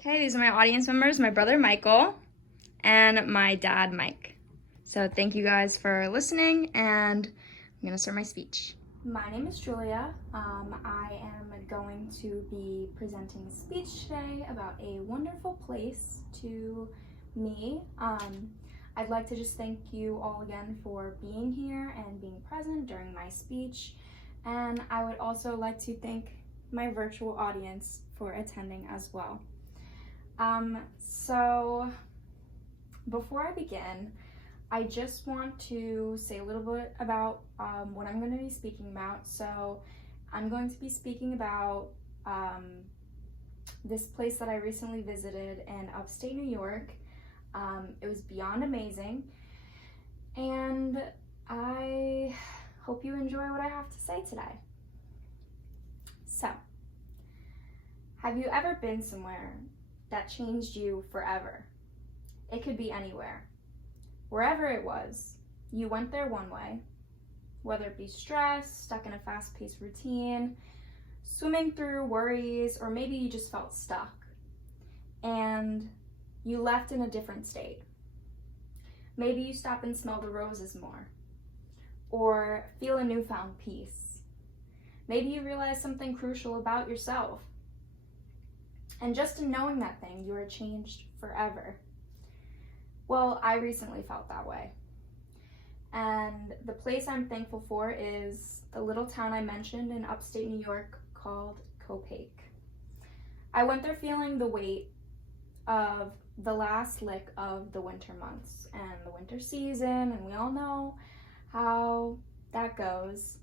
Okay, these are my audience members, my brother Michael and my dad Mike. So thank you guys for listening, and I'm gonna start my speech. My name is Julia. I am going to be presenting a speech today about a wonderful place to me. I'd like to just thank you all again for being here and being present during my speech. And I would also like to thank my virtual audience for attending as well. So before I begin, I just want to say a little bit about what I'm going to be speaking about. So I'm going to be speaking about this place that I recently visited in upstate New York. It was beyond amazing, and I hope you enjoy what I have to say today. So, have you ever been somewhere that changed you forever? It could be anywhere. Wherever it was, you went there one way, whether it be stress, stuck in a fast-paced routine, swimming through worries, or maybe you just felt stuck and you left in a different state. Maybe you stop and smell the roses more, or feel a newfound peace. Maybe you realize something crucial about yourself. And just in knowing that thing, you are changed forever. Well, I recently felt that way. And the place I'm thankful for is the little town I mentioned in upstate New York called Copiague. I went there feeling the weight of the last lick of the winter months and the winter season, and we all know how that goes.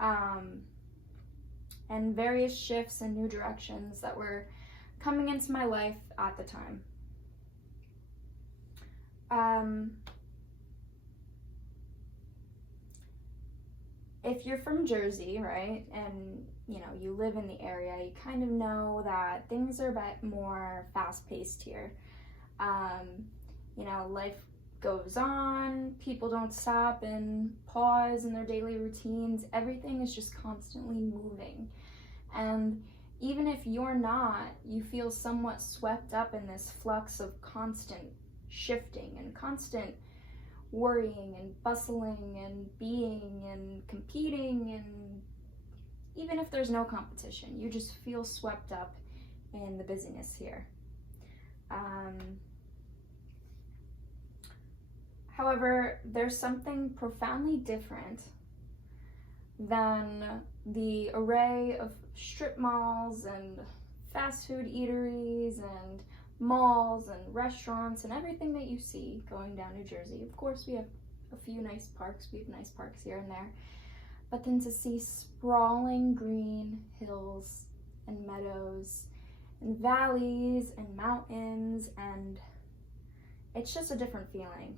And various shifts and new directions that were coming into my life at the time. If you're from Jersey, right, and you live in the area, you kind of know that things are a bit more fast-paced here. Life goes on, people don't stop and pause in their daily routines. Everything is just constantly moving. And even if you're not, you feel somewhat swept up in this flux of constant shifting and constant worrying and bustling and being and competing, and even if there's no competition, you just feel swept up in the busyness here. However, there's something profoundly different than the array of strip malls and fast food eateries and malls and restaurants and everything that you see going down New Jersey. Of course, we have a few nice parks. We have nice parks here and there. But then to see sprawling green hills and meadows and valleys and mountains, and it's just a different feeling.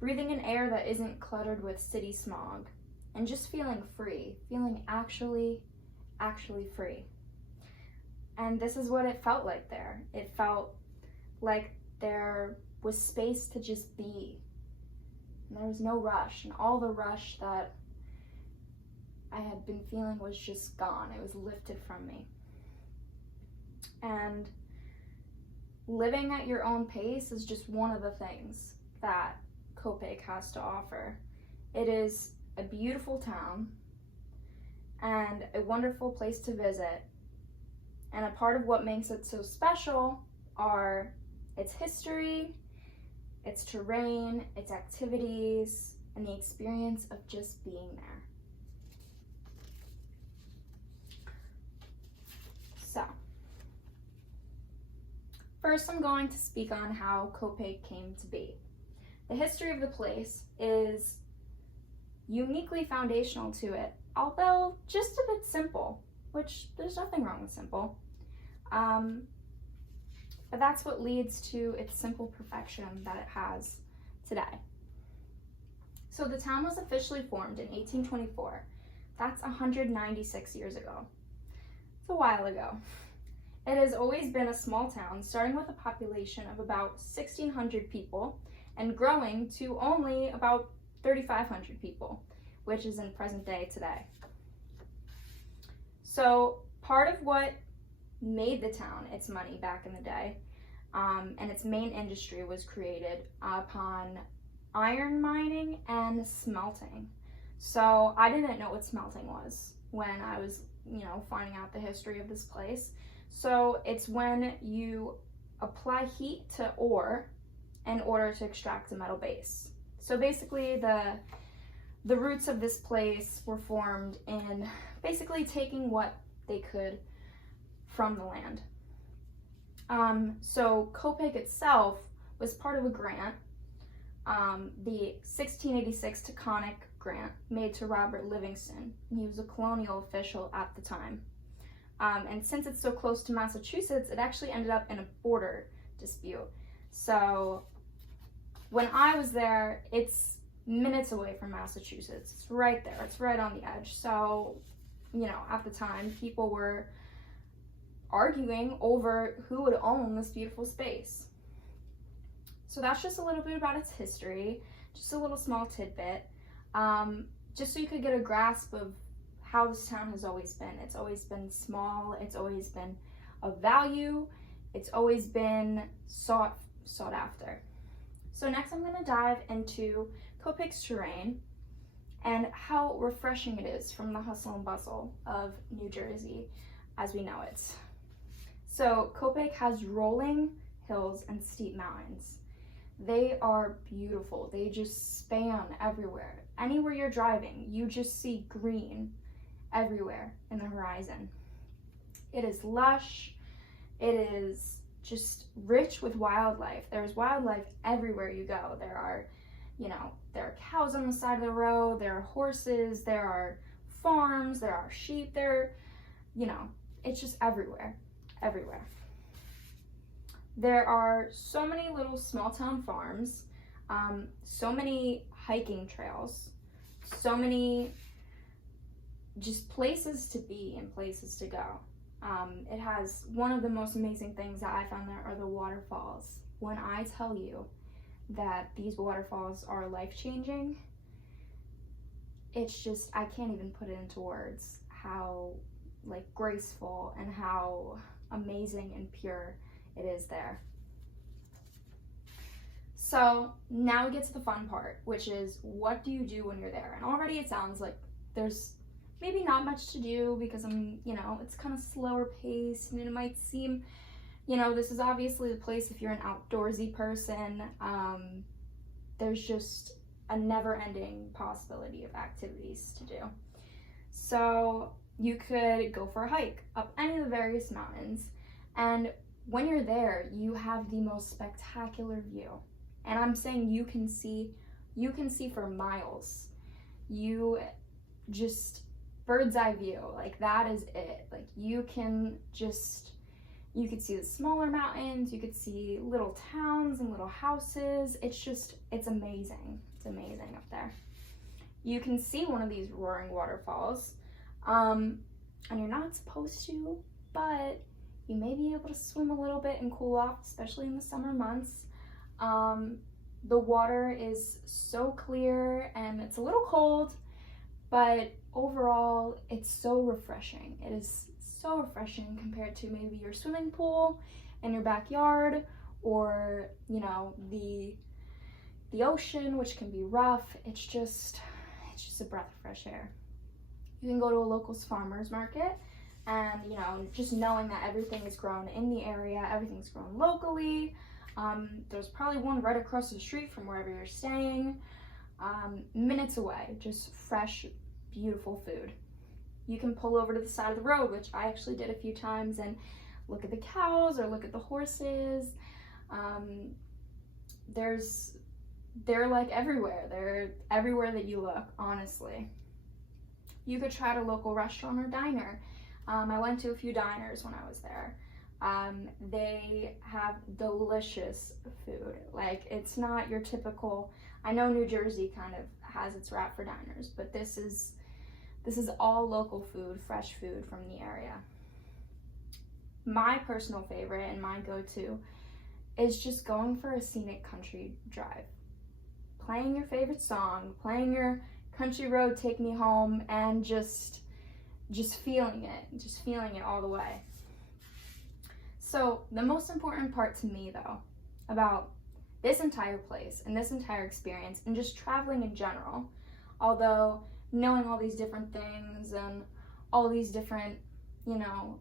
Breathing in air that isn't cluttered with city smog, and just feeling free, feeling actually free. And this is what it felt like there. It felt like there was space to just be. And there was no rush, and all the rush that I had been feeling was just gone. It was lifted from me. And living at your own pace is just one of the things that Copiague has to offer. It is a beautiful town and a wonderful place to visit. And a part of what makes it so special are its history, its terrain, its activities, and the experience of just being there. So, first I'm going to speak on how Copiague came to be. The history of the place is uniquely foundational to it, although just a bit simple, which there's nothing wrong with simple. But that's what leads to its simple perfection that it has today. So the town was officially formed in 1824. That's 196 years ago. It's a while ago. It has always been a small town, starting with a population of about 1,600 people and growing to only about 3,500 people, which is in present day today. So part of what made the town its money back in the day. And its main industry was created upon iron mining and smelting. So I didn't know what smelting was when I was, finding out the history of this place. So it's when you apply heat to ore in order to extract a metal base. So basically the roots of this place were formed in basically taking what they could from the land. So Copiague itself was part of a grant, the 1686 Taconic grant made to Robert Livingston. He was a colonial official at the time. And since it's so close to Massachusetts, it actually ended up in a border dispute. So when I was there, it's minutes away from Massachusetts. It's right there. It's right on the edge. So, at the time, people were arguing over who would own this beautiful space. So that's just a little bit about its history, just a little small tidbit, just so you could get a grasp of how this town has always been. It's always been small, it's always been of value, it's always been sought after. So next I'm going to dive into Copiague's terrain and how refreshing it is from the hustle and bustle of New Jersey as we know it. So Copiague has rolling hills and steep mountains. They are beautiful. They just span everywhere. Anywhere you're driving, you just see green everywhere in the horizon. It is lush. It is just rich with wildlife. There's wildlife everywhere you go. There are cows on the side of the road. There are horses. There are farms. There are sheep. It's just everywhere. There are so many little small town farms, so many hiking trails, so many just places to be and places to go. It has one of the most amazing things that I found there are the waterfalls. When I tell you that these waterfalls are life-changing, it's just, I can't even put it into words how graceful and how amazing and pure it is there. So now we get to the fun part, which is what do you do when you're there? And already it sounds like there's maybe not much to do because it's kind of slower paced and it might seem, this is obviously the place if you're an outdoorsy person. There's just a never-ending possibility of activities to do. So you could go for a hike up any of the various mountains, and when you're there, you have the most spectacular view. And I'm saying you can see for miles. You just, bird's eye view, that is it. You could see the smaller mountains, you could see little towns and little houses. It's amazing. It's amazing up there. You can see one of these roaring waterfalls. And you're not supposed to, but you may be able to swim a little bit and cool off, especially in the summer months. The water is so clear and it's a little cold, but overall it's so refreshing. It is so refreshing compared to maybe your swimming pool in your backyard, or the ocean, which can be rough. It's just a breath of fresh air. You can go to a local farmer's market and, just knowing that everything is grown in the area, everything's grown locally. There's probably one right across the street from wherever you're staying, minutes away, just fresh, beautiful food. You can pull over to the side of the road, which I actually did a few times, and look at the cows or look at the horses. They're everywhere. They're everywhere that you look, honestly. You could try at a local restaurant or diner. I went to a few diners when I was there. They have delicious food. It's not your typical, I know New Jersey kind of has its rap for diners, but this is all local food, fresh food from the area. My personal favorite and my go-to is just going for a scenic country drive. Playing your favorite song, playing your Country Road Take Me Home, and just feeling it all the way. So the most important part to me, though, about this entire place and this entire experience and just traveling in general, although knowing all these different things and all these different,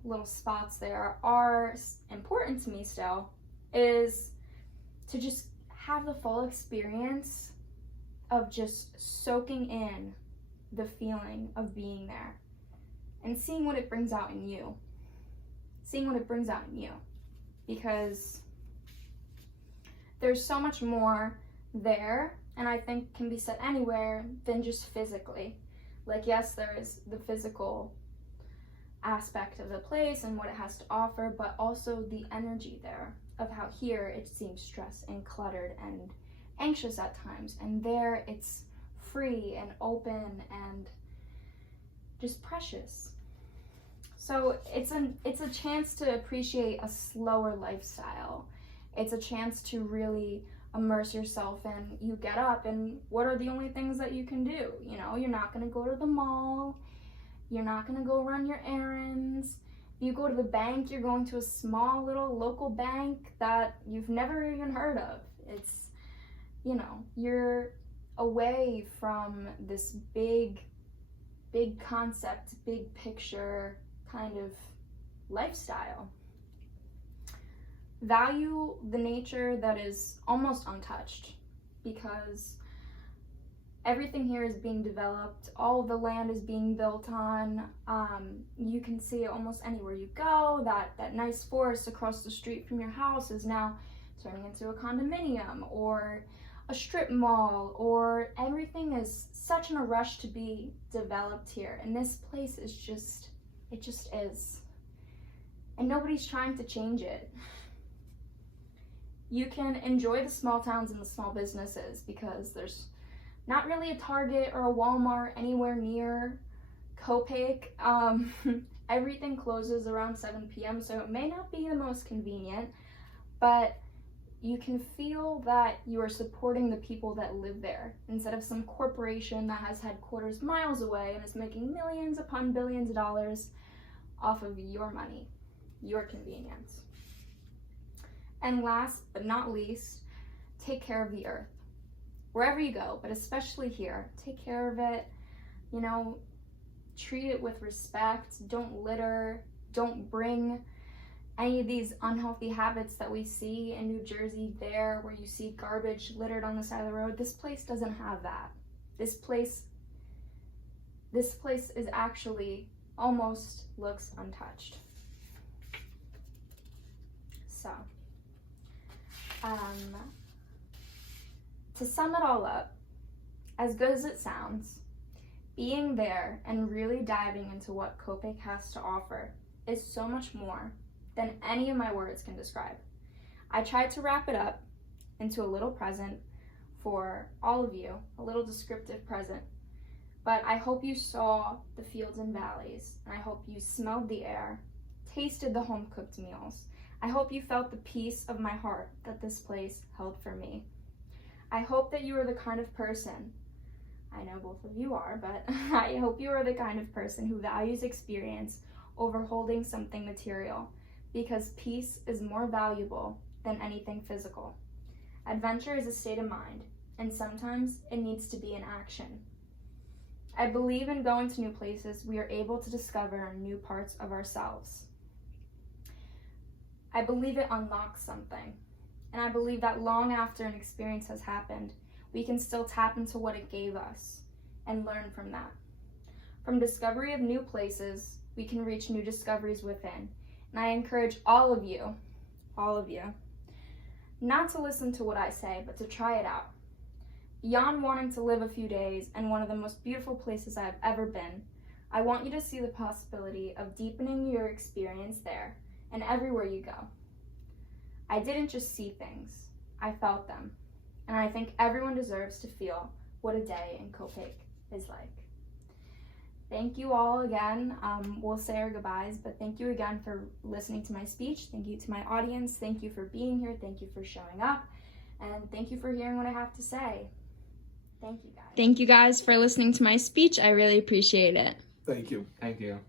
little spots there are important to me still, is to just have the full experience of just soaking in the feeling of being there and seeing what it brings out in you. Because there's so much more there, and I think can be said anywhere than just physically. Like, yes, there is the physical aspect of the place and what it has to offer, but also the energy there of how here it seems stressed and cluttered and anxious at times, and there it's free and open and just precious. So it's a chance to appreciate a slower lifestyle. It's a chance to really immerse yourself in. You get up, and what are the only things that you can do? You're not going to go to the mall. You're not going to go run your errands. You go to the bank, you're going to a small little local bank that you've never even heard of. It's, you're away from this big concept, big picture kind of lifestyle. Value the nature that is almost untouched, because everything here is being developed. All the land is being built on. You can see it almost anywhere you go. That nice forest across the street from your house is now turning into a condominium or a strip mall, or everything is such in a rush to be developed here. And this place is it just is. And nobody's trying to change it. You can enjoy the small towns and the small businesses, because there's not really a Target or a Walmart anywhere near Kopek. Everything closes around 7 p.m., so it may not be the most convenient, but you can feel that you are supporting the people that live there instead of some corporation that has headquarters miles away and is making millions upon billions of dollars off of your money, your convenience. And last but not least, take care of the earth. Wherever you go, but especially here, take care of it. Treat it with respect. Don't litter. Don't bring any of these unhealthy habits that we see in New Jersey there, where you see garbage littered on the side of the road. This place doesn't have that. This place is actually almost looks untouched. So, to sum it all up, as good as it sounds, being there and really diving into what Kopek has to offer is so much more than any of my words can describe. I tried to wrap it up into a little present for all of you, a little descriptive present, but I hope you saw the fields and valleys, and I hope you smelled the air, tasted the home-cooked meals. I hope you felt the peace of my heart that this place held for me. I hope that you are the kind of person, I know both of you are, but I hope you are the kind of person who values experience over holding something material, because peace is more valuable than anything physical. Adventure is a state of mind, and sometimes it needs to be in action. I believe in going to new places, we are able to discover new parts of ourselves. I believe it unlocks something, and I believe that long after an experience has happened, we can still tap into what it gave us and learn from that. From discovery of new places, we can reach new discoveries within. And I encourage all of you, not to listen to what I say, but to try it out. Beyond wanting to live a few days in one of the most beautiful places I have ever been, I want you to see the possibility of deepening your experience there and everywhere you go. I didn't just see things, I felt them. And I think everyone deserves to feel what a day in Kopek is like. Thank you all again. We'll say our goodbyes, but thank you again for listening to my speech. Thank you to my audience. Thank you for being here. Thank you for showing up. And thank you for hearing what I have to say. Thank you guys. Thank you guys for listening to my speech. I really appreciate it. Thank you. Thank you.